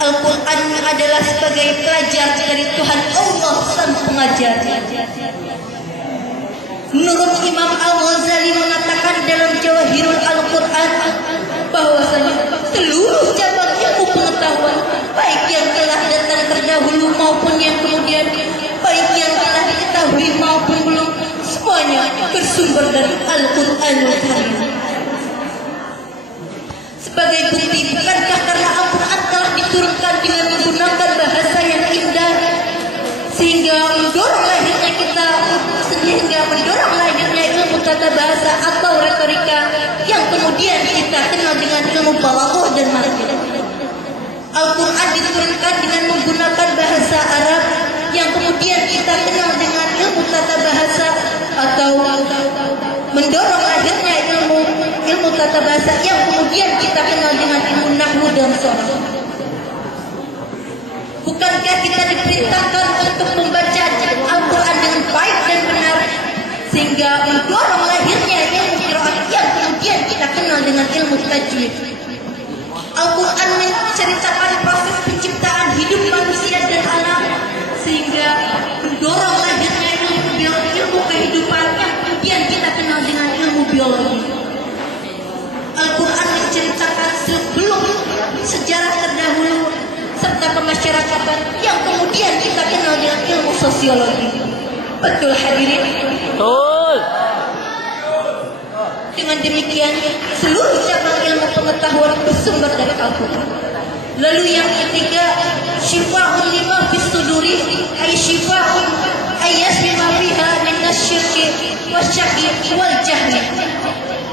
Al-Quran adalah sebagai pelajar dari Tuhan Allah sang pengajar. Menurut Imam Al-Ghazali mengatakan dalam Jawahirul Al-Quran bahwasanya seluruh cabang ilmu pengetahuan, baik yang telah datang terdahulu maupun yang kemudian, baik yang telah diketahui maupun belum, semuanya bersumber dari Al-Quranul Karim. Sebagai bukti, bukankah karena Al-Quran telah diturunkan dengan menggunakan bahasa yang indah sehingga mendorong lahirnya ilmu tata bahasa atau retorika yang kemudian kita kenal dengan ilmu balaghah dan mantiq. Al-Quran diturunkan dengan menggunakan bahasa Arab yang kemudian kita kenal dengan ilmu tata bahasa atau mendorong lahirnya ilmu tata bahasa yang kemudian kita kenal dengan ilmu nahwu dan sharh. Bukankah kita diperintahkan untuk membaca Al-Quran dengan baik dan benar sehingga mendorong lahirnya ilmu qiraat yang kemudian kita kenal dengan ilmu tajwid. Al-Quran menceritakan proses penciptaan hidup manusia dan alam sehingga mendorong lahirnya ilmu kehidupan yang kemudian kita kenal dengan ilmu biologi. Al-Quran menceritakan sebelum sejarah terdahulu serta kemasyarakatan yang kemudian kita kenal dengan ilmu sosiologi. Betul hadirin? Betul. Dengan demikian seluruh cabang ilmu pengetahuan bersumber dari Al-Quran. Lalu yang ketiga, syifa'un lima fis suduri, ay syifa'un ayyasma biha min asyirki wasyaqi wal jahli.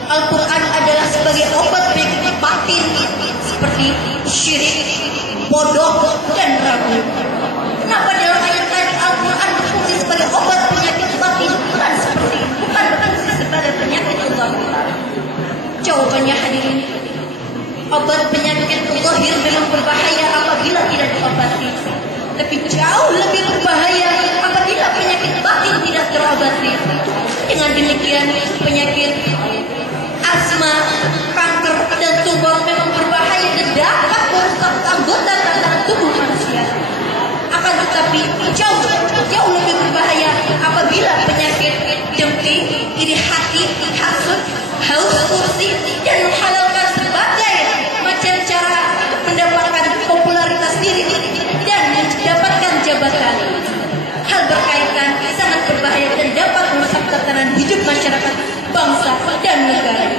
Al-Quran adalah sebagai obat penyakit batin seperti syirik, bodoh dan ragu. Kenapa dalam ayat tadi Al-Quran berfungsi sebagai obat penyakit batin, bukan berfungsi sebagai penyakit zahir? Jawabannya hadirin, obat penyakit zahir memang berbahaya apabila tidak diobati, tapi jauh lebih berbahaya apabila penyakit batin tidak terobati. Dengan demikian penyakit asma, kanker dan tumor memang berbahaya dan dapat merusak anggota tubuh manusia. Akan tetapi jauh lebih berbahaya apabila penyakit dengki, iri hati, hasud, haus kursi dan menghalalkan sebagai macam cara mendapatkan popularitas diri dan mendapatkan jabatan. Hal berkaitan sangat berbahaya dan dapat merusak tatanan hidup masyarakat, bangsa dan negara.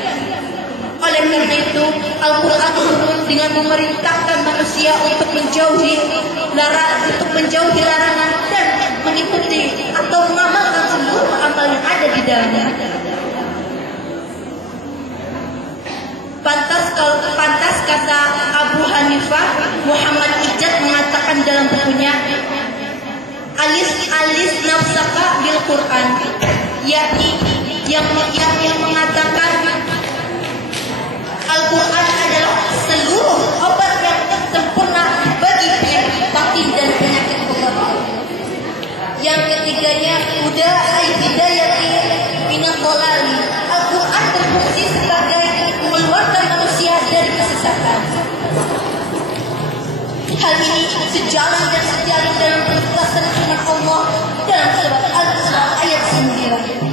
Oleh karena itu, Al-Quran turun dengan memerintahkan manusia untuk menjauhi larangan dan mengikuti atau mengamalkan seluruh amal yang ada di dalamnya. Pantas kata Abu Hanifah, Muhammad Ijad mengatakan dalam bukunya Alis nafsaka bil Quran, yakni yang mengatakan Al-Quran adalah seluruh obat yang sempurna bagi penyakit batin dan penyakit zahir. Yang ketiganya, huda hidayati minad dhalali. Al-Quran berfungsi sebagai mengeluarkan manusia dari kesesatan. Hal ini sejalan dalam penjelasan firman Allah dalam surat Al-Isra ayat 9.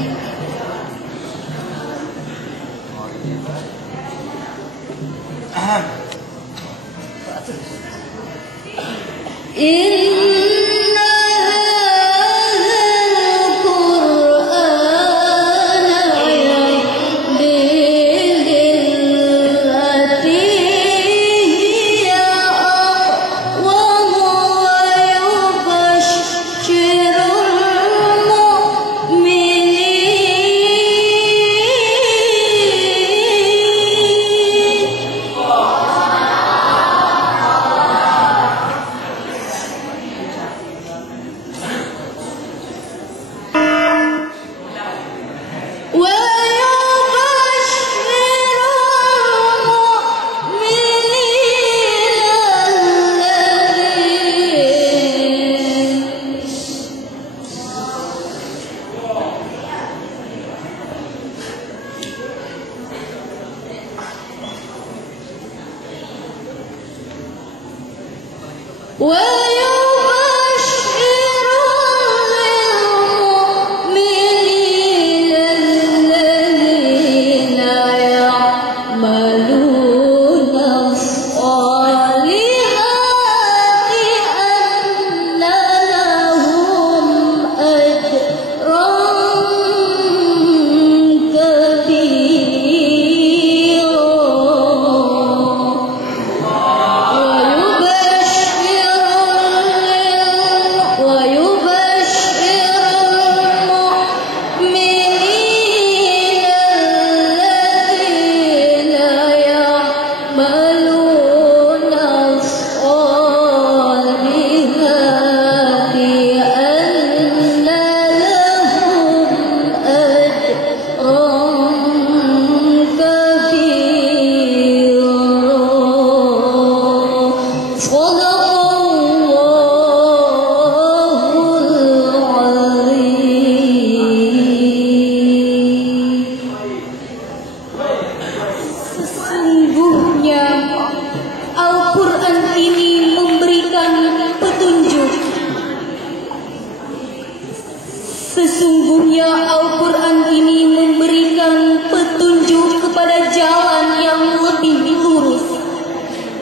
Sesungguhnya Al-Quran ini memberikan petunjuk kepada jalan yang lebih lurus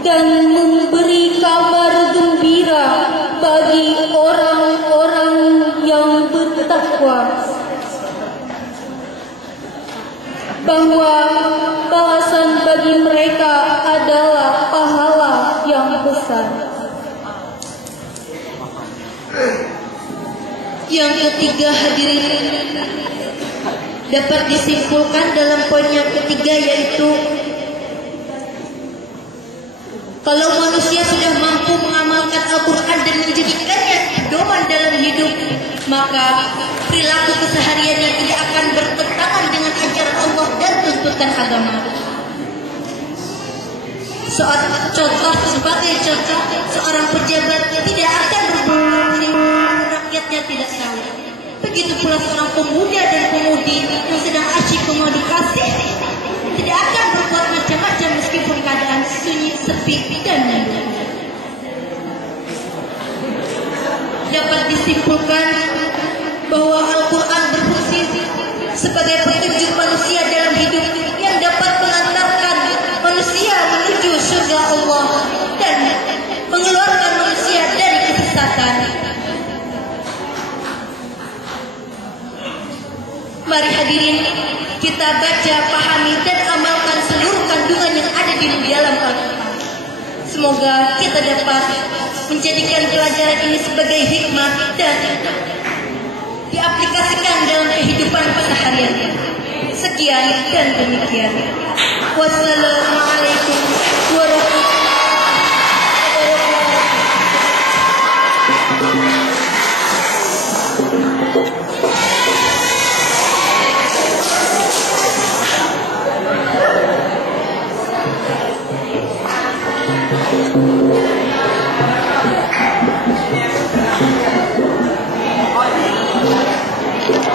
dan memberi kabar gembira bagi orang-orang yang bertakwa bahwa balasan bagi mereka adalah pahala yang besar. Yang ketiga, hadirin, dapat disimpulkan dalam poin yang ketiga, yaitu kalau manusia sudah mampu mengamalkan Al-Quran dan menjadikannya pedoman dalam hidup, maka perilaku kesehariannya tidak akan bertentangan dengan ajaran Allah dan tuntutan agama. Sebagai contoh, seorang pejabat tidak akan berbuat rakyatnya tidak tahu. Begitu pula seorang pemuda dan pemudi yang sedang asyik memodifikasi tidak akan berbuat macam-macam meskipun keadaan sunyi, sepi, dan nyaman. Dapat disimpulkan bahwa Al-Quran berfungsi sebagai petunjuk manusia dalam hidup yang dapat mengantarkan manusia menuju surga Allah dan mengeluarkan manusia dari kesesatan. Mari hadirin, kita baca, pahami, dan amalkan seluruh kandungan yang ada di dalam Al-Quran. Semoga kita dapat menjadikan pelajaran ini sebagai hikmah dan diaplikasikan dalam kehidupan keseharian. Sekian dan demikian. Wassalamualaikum warahmatullahi wabarakatuh.